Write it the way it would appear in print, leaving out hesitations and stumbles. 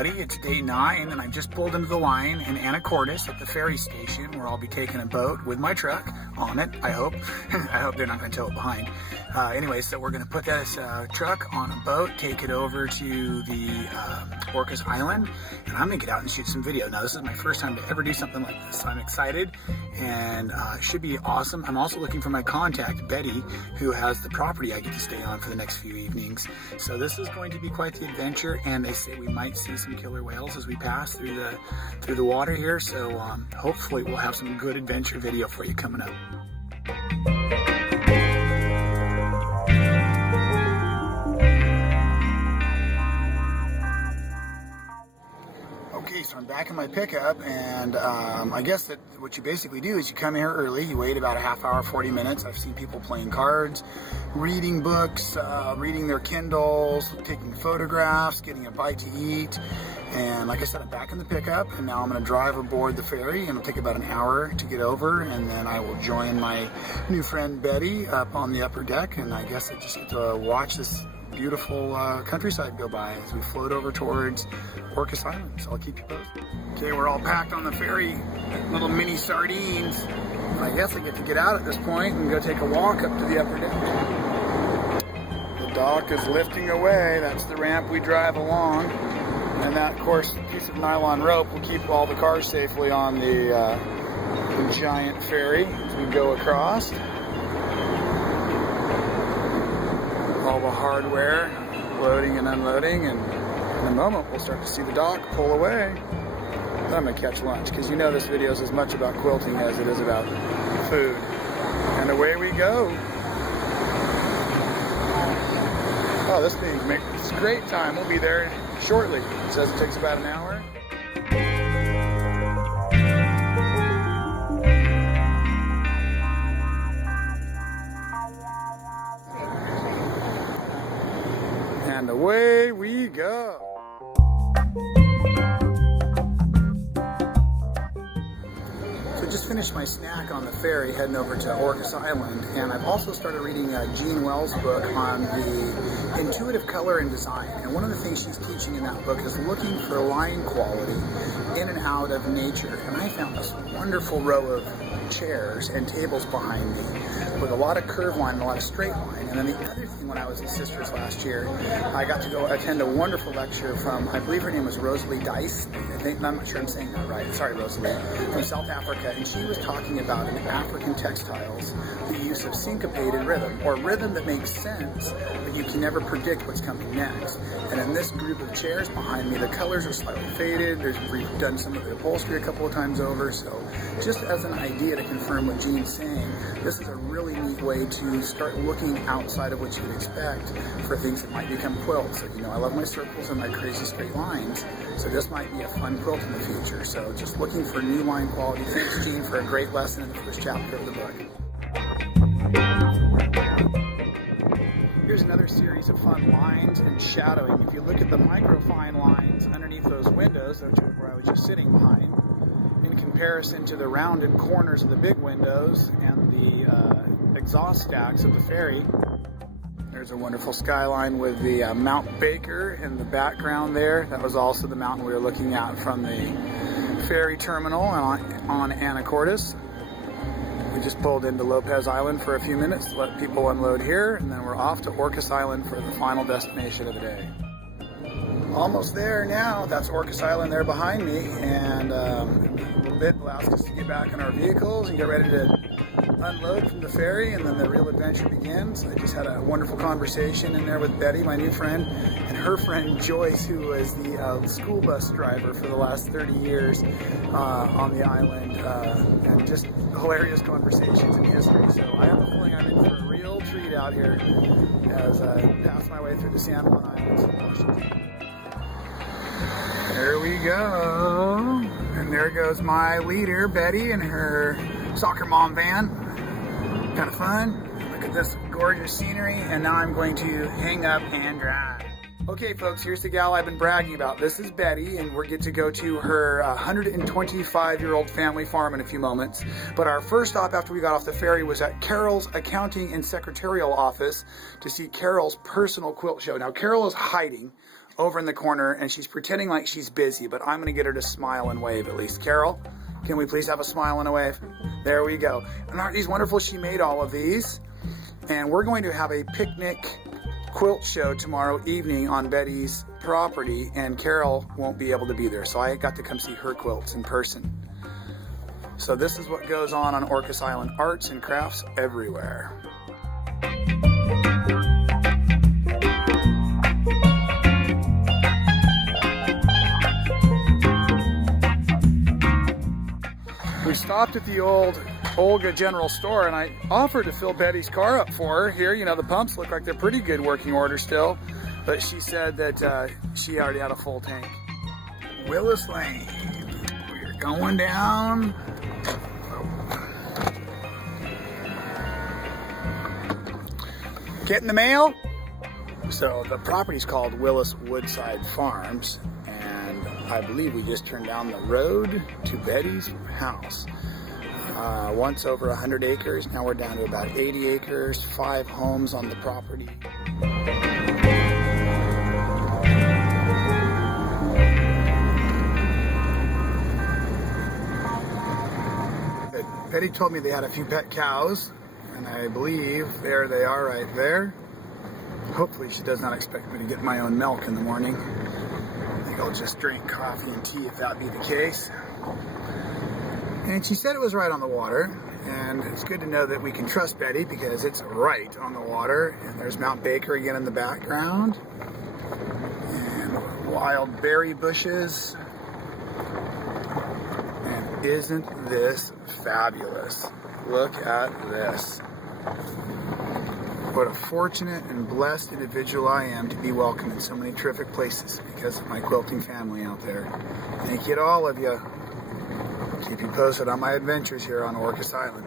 everybody. It's day 9 and I've just pulled into the line in Anacortes at the ferry station where I'll be taking a boat with my truck on it, I hope. I hope they're not going to tow it behind. Anyway, so we're going to put this truck on a boat, take it over to the Orcas Island, and I'm going to get out and shoot some video. Now, this is my first time to ever do something like this, so I'm excited, and it should be awesome. I'm also looking for my contact, Betty, who has the property I get to stay on for the next few evenings. So this is going to be quite the adventure, and they say we might see some killer whales as we pass through the water here, so hopefully we'll have some good adventure video for you coming up. Okay, so I'm back in my pickup, and I guess that what you basically do is you come here early, you wait about a half hour, 40 minutes. I've seen people playing cards, reading books, reading their Kindles, taking photographs, getting a bite to eat. And like I said, I'm back in the pickup, and now I'm going to drive aboard the ferry, and it'll take about an hour to get over, and then I will join my new friend Betty up on the upper deck, and I guess I just get to watch this beautiful countryside go by as we float over towards Orcas Island, so I'll keep you posted. Okay, we're all packed on the ferry, little mini sardines. I guess I get to get out at this point and go take a walk up to the upper deck. The dock is lifting away. That's the ramp we drive along. And that, of course, piece of nylon rope will keep all the cars safely on the giant ferry as we go across. All the hardware loading and unloading, and in a moment we'll start to see the dock pull away. Then I'm going to catch lunch, because you know this video is as much about quilting as it is about food. And away we go. Oh, this thing makes great time. We'll be there shortly. It says it takes about an hour. And away we go. So just finished my snack on the ferry, heading over to Orcas Island, and I've also started reading Jean Wells' book on the intuitive color and design. And one of the things she's teaching in that book is looking for line quality in and out of nature. And I found this wonderful row of chairs and tables behind me with a lot of curve line and a lot of straight line. And then the other thing, when I was at Sisters last year, I got to go attend a wonderful lecture from, I believe her name was Rosalie Dice. I'm not sure I'm saying that right. Sorry, Rosalie, from South Africa. And she was talking about in African textiles the use of syncopated rhythm, or rhythm that makes sense, but you can never predict what's coming next. And in this group of chairs behind me, the colors are slightly faded. We've done some of the upholstery a couple of times over. So just as an idea to confirm what Jean's saying, this is a really neat way to start looking outside of what you would expect for things that might become quilts. So, you know, I love my circles and my crazy straight lines, so this might be a fun quilt in the future. So just looking for new line quality. Thanks, Jean, for a great lesson in the first chapter of the book. Here's another series of fun lines and shadowing. If you look at the microfine lines underneath those windows, which is where I was just sitting behind, in comparison to the rounded corners of the big windows and the exhaust stacks of the ferry. There's a wonderful skyline with the Mount Baker in the background there. That was also the mountain we were looking at from the ferry terminal on Anacortes. We just pulled into Lopez Island for a few minutes to let people unload here, and then we're off to Orcas Island for the final destination of the day. Almost there now. That's Orcas Island there behind me, and a little bit allows us to get back in our vehicles and get ready to unload from the ferry, and then the real adventure begins. I just had a wonderful conversation in there with Betty, my new friend, and her friend Joyce, who was the school bus driver for the last 30 years on the island, and just hilarious conversations and history. So I have a feeling I'm in for a real treat out here as I pass my way through the San Juan Islands from Washington. There we go. And there goes my leader, Betty, in her soccer mom van. Kind of fun. Look at this gorgeous scenery. And now I'm going to hang up and drive. Okay folks, here's the gal I've been bragging about. This is Betty, and we're get to go to her 125-year-old family farm in a few moments. But our first stop after we got off the ferry was at Carol's accounting and secretarial office to see Carol's personal quilt show. Now Carol is hiding over in the corner and she's pretending like she's busy, but I'm gonna get her to smile and wave at least. Carol, can we please have a smile and a wave? There we go. And aren't these wonderful? She made all of these. And we're going to have a picnic quilt show tomorrow evening on Betty's property, and Carol won't be able to be there, so I got to come see her quilts in person. So this is what goes on Orcas Island. Arts and crafts everywhere. We stopped at the old Olga General Store, and I offered to fill Betty's car up for her. Here, you know, the pumps look like they're pretty good working order still, but she said that she already had a full tank. Willis Lane. We're going down. Getting the mail? So the property's called Willis Woodside Farms, and I believe we just turned down the road to Betty's house. Once over 100 acres, now we're down to about 80 acres, 5 homes on the property. Betty told me they had a few pet cows, and I believe there they are right there. Hopefully she does not expect me to get my own milk in the morning. I think I'll just drink coffee and tea if that be the case. And she said it was right on the water, and it's good to know that we can trust Betty because it's right on the water. And there's Mount Baker again in the background, and wild berry bushes. And isn't this fabulous? Look at this. What a fortunate and blessed individual I am to be welcome in so many terrific places because of my quilting family out there. Thank you to all of you. Keep you posted on my adventures here on Orcas Island.